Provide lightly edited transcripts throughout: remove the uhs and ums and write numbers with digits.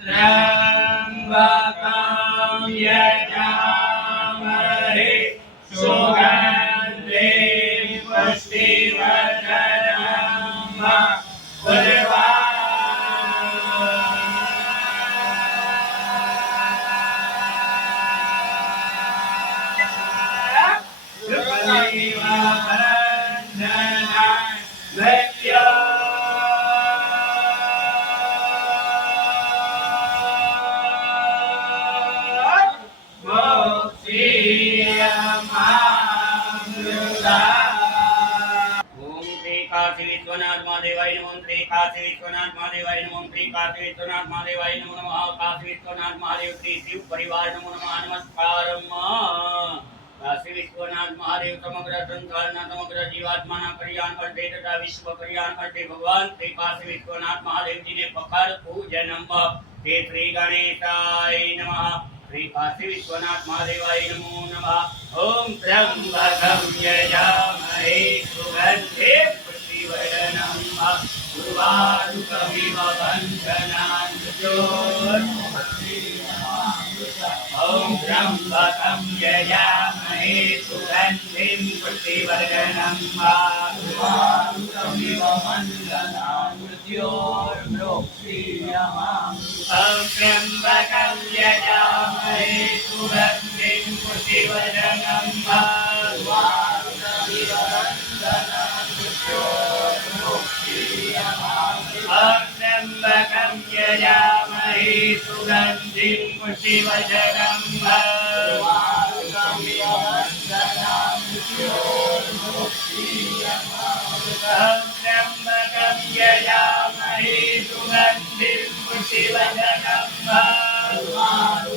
त्र्यम्बकं यजामहे सुगन्धिं पुष्टिवर्धनम् काशी विश्वनाथ महादेवाय नमः। श्री काशी विश्वनाथ महादेवाय नमः। श्री काशी विश्वनाथ महादेवाय नमो नमः। काशी विश्वनाथ महादेव श्री शिव परिवार नमो नमः। नमस्कारम। काशी विश्वनाथ महादेव समग्र संसाરના સમગ્ર જીવાત્માના કલ્યાણ અર્થે તથા વિશ્વ કલ્યાણ અર્થે ભગવાન શ્રી કાશી વિશ્વનાથ મહાદેવજીને પકાર પૂજનમ। તે શ્રી ગણેશાય નમઃ। श्री काशी विश्वनाथ महादेवाय नमो नमः। ओम त्र्यंबकं यजामहे सुगन्धिं पुष्टिवर्धनम् उर्वारुकमिव बन्धनान् ओम त्र्यंबकं यजामहे सुगन्धिं पुष्टिवर्धनम् उर्वारुकमिव बन्धनान् त्र्यंबकं यजामहे सुगन्धिं पुष्टिवर्धनम् उर्वारुकमिव बन्धनान् त्र्यंबकं यजामहे सुगन्धिं पुष्टिवर्धनम्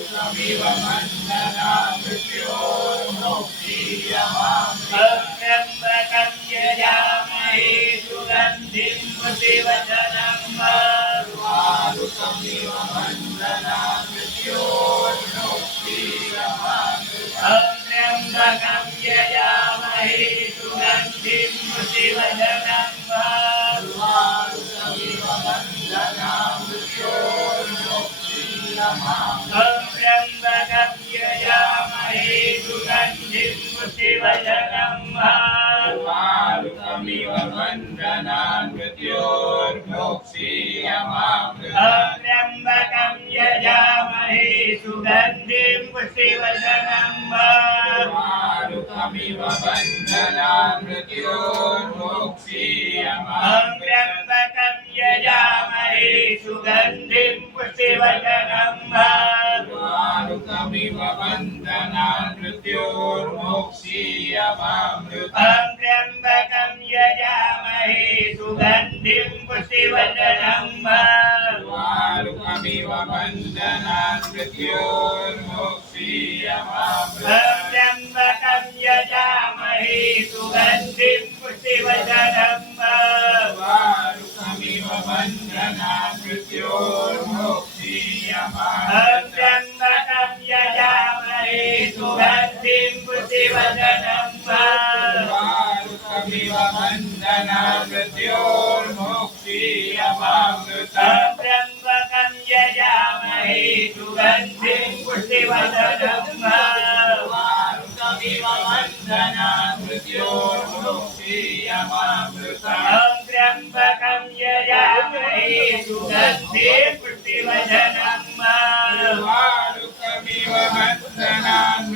उर्वारुकमिव बन्धनान् त्र्यंबकं यजामहे सुगन्धिं पुष्टिवर्धनम् उर्वारुकमिव बन्धनान् त्र्यंबकं यजामहे सुगन्धिं पुष्टिवर्धनम् उर्वारुकमिव बन्धनान् त्र्यंबकं यजामहे सुगन्धिं पुष्टिवर्धनम् उर्वारुकमिव बन्धनान् त्र्यंबकं यजामहे सुगन्धिं पुष्टिवर्धनम् उर्वारुकमिव बन्धनान् त्र्यंबकं यजामहे सुगन्धिं पुष्टिवर्धनम् उर्वारुकमिव बन्धनान् त्र्यंबकं यजामहे सुगन्धिं पुष्टिवर्धनम् उर्वारुकमिव बन्धनान् त्र्यंबकं यजामहे सुगन्धिं पुष्टिवर्धनम् उर्वारुकमिव बन्धनान् त्र्यंबकं यजामहे सुगन्धिं पुष्टिवर्धनम् उर्वारुकमिव बन्धनान् त्र्यंबकं यजामहे सुगन्धिं पुष्टिवर्धनम् उर्वारुकमिव बन्धनान् त्र्यंबकं यजामहे सुगन्धिं पुष्टिवर्धनम् उर्वारुकमिव बन्धनान् त्र्यंबकं यजामहे सुगन्धिं पुष्टिवर्धनम् उर्वारुकमिव बन्धनान्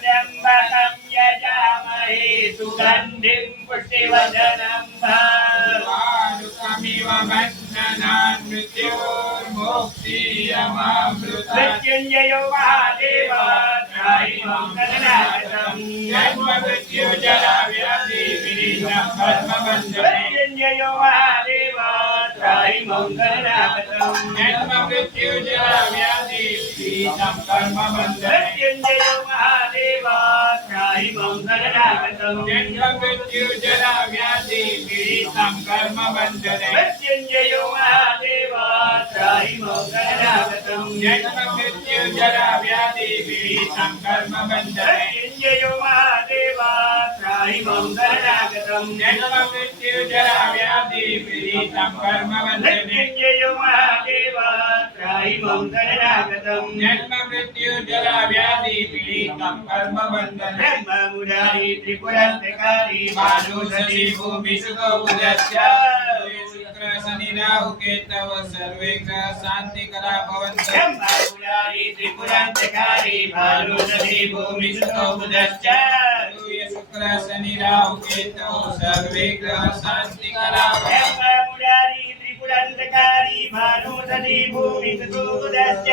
त्र्यंबकं यजामहे सुगन्धिं पुष्टिवर्धनम् उर्वारुकमिव बन्धनान् मृत्युञ्जयो महादेव त्राहि मां शरणागतम् जन्ममृत्युजराव्याधि विनिष्टं कर्मबन्धने मृत्युञ्जयो महादेव त्राहि मां शरणागतम् जन्ममृत्युजराव्याधि विनिष्टं कर्मबन्धने मृत्युञ्जयो महादेव त्राहि मां शरणागतम् जन्ममृत्युजराव्याधि विनिष्टं कर्मबन्धने मृत्युञ्जयो महादेव त्राहि मां शरणागतम् जन्ममृत्युजराव्याधि विनिष्टं कर्मबन्धने मृत्युञ्जयो महादेव त्राहि मम शरणागतं जन्ममृत्युजराव्याधिपीडितं कर्मबन्धने मृत्युञ्जयो महादेव त्राहि मम शरणागतं जन्ममृत्युजराव्याधिपीडितं कर्मबन्धने ब्रह्ममुरारी त्रिपुरान्तकारी मानुषी भूमिसुतो बुधस्य शुक्र शनि राहु केतव सर्वे ग्रह शान्तिकरा भवन्तु ब्रह्ममुरारी त्रिपुरान्तकारी भानुषी भूमिसुतो बुधश्च शुक्र शनि राहु केतव सर्वे ग्रह शान्तिकरा भवन्तु ब्रह्ममुरारी त्रिपुरान्तकारी भानुषी भूमिसुतो बुधश्च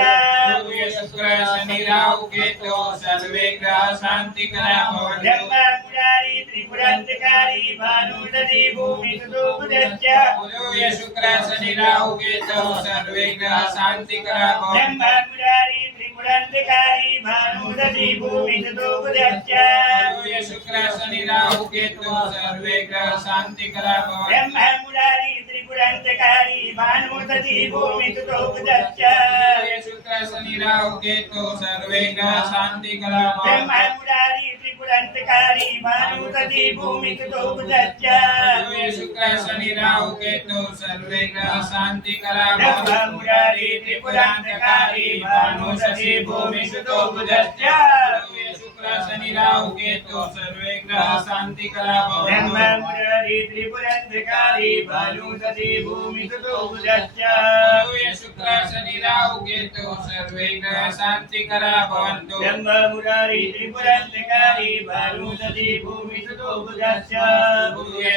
शुक्र शनि राहु केतव सर्वे ग्रह शान्तिकरा भवन्तु ब्रह्ममुरारी त्रिपुरान्तकारी भानुषी भूमिसुतो बुधश्च शुक्र शनि राहु केतव सर्वे ग्रह शान्तिकरा भवन्तु ब्रह्ममुरारी त्रिपुरान्तकारी भानुषी भूमिसुतो बुधश्च शुक्र शनि राहु केतव सर्वे ग्रह शान्तिकरा भवन्तु ब्रह्ममुरारी त्रिपुरान्तकारी भानुषी भूमिसुतो बुधश्च शुक्र शनि राहु केतव सर्वे ग्रह शान्तिकरा भवन्तु ब्रह्ममुरारी त्रिपुरान्तकारी भानुषी भूमिसुतो बुधश्च शुक्र शनि राहु केतव सर्वे ग्रह शान्तिकरा भवन्तु ब्रह्ममुरारी त्रिपुरान्तकारी भानुषी भूमिसुतो बुधश्च शुक्र शनि राहु केतव सर्वे ग्रह शान्तिकरा भवन्तु ब्रह्ममुरारी त्रिपुरान्तकारी भानुषी भूमिसुतो बुधश्च शुक्र शनि राहु केतव सर्वे ग्रह शान्तिकरा भवन्तु ब्रह्ममुरारी त्रिपुरान्तकारी भानुषी भूमिसुतो बुधश्च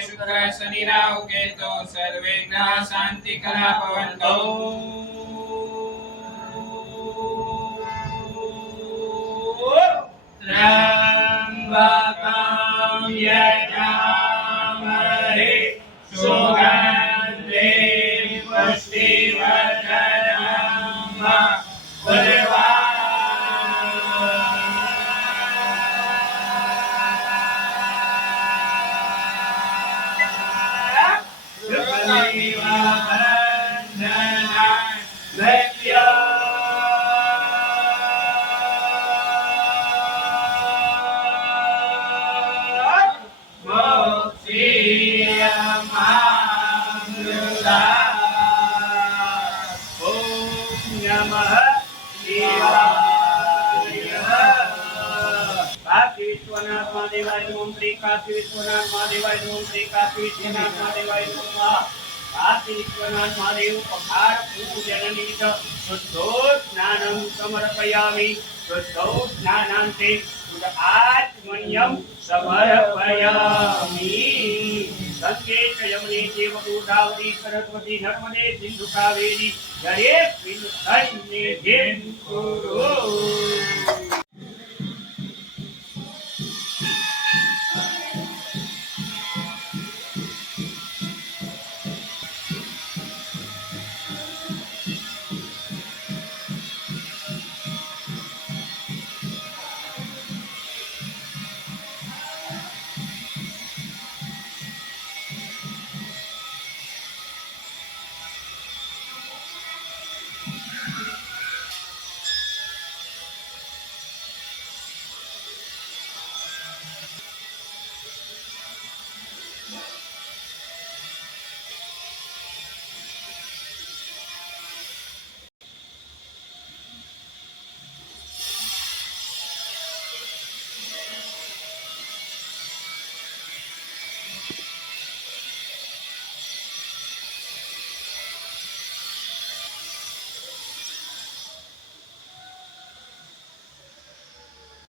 शुक्र शनि राहु केतव सर्वे ग्रह शान्तिकरा भवन्तु त्र्यम्बकं यजामहे सुगन्धे पुष्टिवर्धनम् विश्वनाथ महादेवाय नमः श्री काशी विश्वनाथ महादेवाय नमः श्री काशी विश्वनाथ महादेवाय नमः काशी विश्वनाथ महादेव पखार पूजन शुद्धो स्नानं समर्पयामि शुद्धो स्नानान्ते आत्मन्यं समर्पयामि गंगे च यमुने चैव गोदावरी सरस्वती नर्मदे सिन्धु कावेरी जलेऽस्मिन् सन्निधिं कुरु